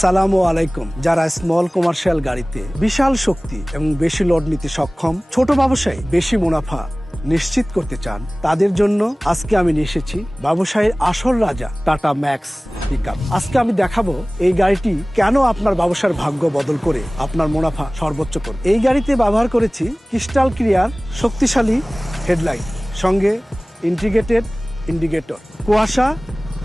আসসালামু আলাইকুম। যারা স্মল কমার্শিয়াল গাড়িতে বিশাল শক্তি এবং বেশি লোড নিতে সক্ষম, ছোট ব্যবসায়ী বেশি মুনাফা নিশ্চিত করতে চান, তাদের জন্য আজকে আমি নিয়ে এসেছি ব্যবসায়ের আসল রাজা টাটা ম্যাক্স পিকআপ। আজকে আমি দেখাবো এই গাড়িটি কেন আপনার ব্যবসার ভাগ্য বদল করে আপনার মুনাফা সর্বোচ্চ করবে। এই গাড়িতে ব্যবহার করেছি ক্রিস্টাল ক্লিয়ার শক্তিশালী হেডলাইট, সঙ্গে ইন্টিগ্রেটেড ইন্ডিকেটর, কুয়াশা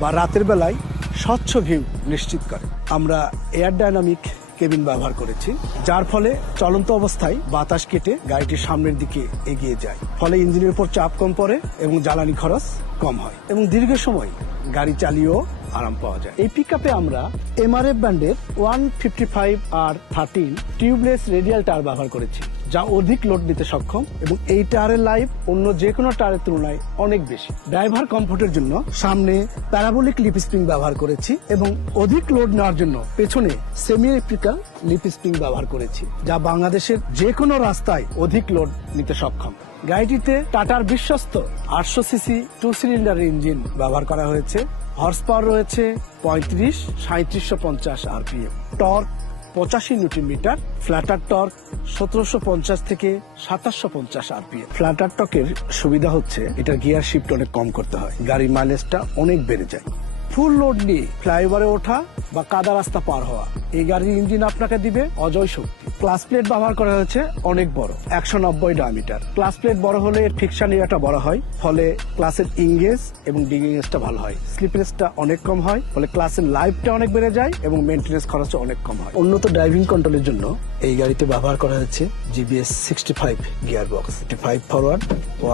বা রাতের বেলায় স্বচ্ছ ভিউ নিশ্চিত করে। আমরা এয়ার ডায়নামিক কেবিন ব্যবহার করেছি, যার ফলে চলন্ত অবস্থায় বাতাস কেটে গাড়িটির সামনের দিকে এগিয়ে যায়, ফলে ইঞ্জিনের উপর চাপ কম পড়ে এবং জ্বালানি খরচ কম হয় এবং দীর্ঘ সময় গাড়ি চালিয়েও আরাম পাওয়া যায়। এই পিকআপে আমরা এমআরএফ ব্র্যান্ডের 155R13 টিউবলেস রেডিয়াল টায়ার ব্যবহার করেছি, যা অধিক লোড নিতে সক্ষম এবং এই টায়ারের লাইফ অন্য যে কোনো টায়ারের তুলনায় অনেক বেশি। ড্রাইভার কমফোর্টের জন্য সামনে প্যারাবোলিক লিপ স্প্রিং ব্যবহার করেছি এবং অধিক লোড নেওয়ার জন্য পেছনে সেমি ইলেকট্রিক্যাল লিপ স্প্রিং ব্যবহার করেছি, যা বাংলাদেশের যে কোনো রাস্তায় অধিক লোড নিতে সক্ষম। গাড়িটিতে টাটার বিশ্বস্ত 800 সিসি 2 সিলিন্ডারের ইঞ্জিন ব্যবহার করা হয়েছে। হর্স পাওয়ার রয়েছে 35-3750 RPM, torque 85 newton metre, flatter torque 1750 থেকে 2750 আরপিএম। ফ্ল্যাটার টর্কের সুবিধা হচ্ছে এটার গিয়ার শিফট অনেক কম করতে হয়, গাড়ির মাইলেজটা অনেক বেড়ে যায়। ফুল লোড নিয়ে ফ্লাইওভারে ওঠা বা কাদা রাস্তা পার হওয়া, এই গাড়ির ইঞ্জিন আপনাকে দিবে অজয় শক্তি। ক্লাস প্লেট ব্যবহার করা হয়েছে অনেক বড়, 190 ডায়ামিটার। ক্লাস প্লেট বড় হলে এর ফিকশন এরিয়াটা বড় হয়, ফলে ক্লাসের ইংগেজ এবং ডিগেজটা ভালো হয়, স্লিপারেজটা অনেক কম হয়, ফলে ক্লাসের লাইফটা অনেক বেড়ে যায় এবং মেইনটেনেন্স খরচও অনেক কম হয়। উন্নত ড্রাইভিং কন্ট্রোলের জন্য এই গাড়িতে ব্যবহার করা হয়েছে GBS 65 gear box, 5 forward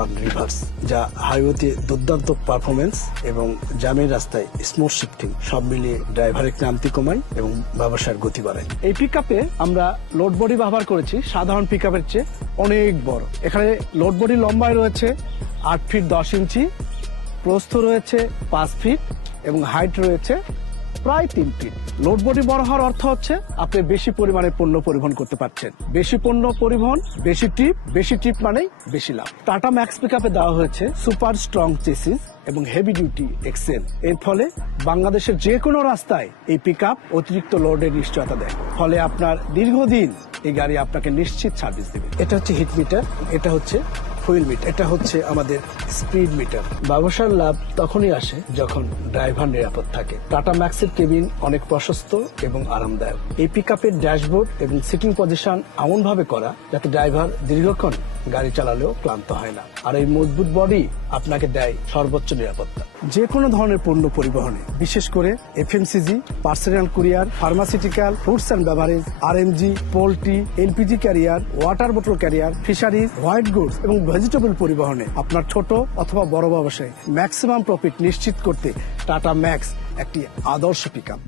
1 reverse, যা হাইওয়েতে দুর্দান্ত পারফরমেন্স এবং জ্যামের রাস্তায় স্মুথ শিফটিং সব মিলিয়ে ড্রাইভারের ক্লান্তি কমায় এবং ব্যবসার গতি বাড়ায়। এই পিকআপে আমরা লোড বডি ব্যবহার করেছি সাধারণ পিকআপের চেয়ে অনেক বড়। এখানে লোড বডি লম্বায় রয়েছে 8 ফিট 10 ইঞ্চি, প্রস্থ রয়েছে 5 ফিট এবং হাইট রয়েছে প্রায় 3 ফিট। লোড বডি বড় হওয়ার অর্থ হচ্ছে আপনি বেশি পরিমাণে পণ্য পরিবহন করতে পারছেন। বেশি পণ্য পরিবহন, বেশি ট্রিপ মানেই বেশি লাভ। টাটা ম্যাক্স পিকআপে দেওয়া হয়েছে সুপার স্ট্রং চেসিস এবং হেভি ডিউটি এক্সেল। এর ফলে বাংলাদেশের যে কোনো রাস্তায় এই পিকআপ অতিরিক্ত লোডের নিশ্চয়তা দেয়, ফলে আপনার দীর্ঘদিন এই গাড়ি আপনাকে নিশ্চিত সার্ভিস দেবে। এটা হচ্ছে হিট মিটার, এটা হচ্ছে ফুয়েল মিটার, এটা হচ্ছে আমাদের স্পিড মিটার। ব্যবসার লাভ তখনই আসে যখন ড্রাইভার নিরাপদ থাকে। টাটা ম্যাক্সের কেবিন অনেক প্রশস্ত এবং আরামদায়ক। এই পিকআপের ড্যাশবোর্ড এবং সিটিং পজিশন এমন ভাবে করা যাতে ড্রাইভার দীর্ঘক্ষণ গাড়ি চালালেও ক্লান্ত হয় না, আর এই মজবুত বডি আপনাকে দেয় সর্বোচ্চ নিরাপত্তা। যে কোনো ধরনের পণ্য পরিবহনে, বিশেষ করে FMCG, personal courier, pharmaceutical, foods and beverage, RMG, poultry, LPG career, water বোতল ক্যারিয়ার, ফিশারিজ, হোয়াইট গুডস এবং ভেজিটেবল পরিবহনে আপনার ছোট অথবা বড় ব্যবসায় ম্যাক্সিমাম প্রফিট নিশ্চিত করতে টাটা ম্যাক্স একটি আদর্শ পিকআপ।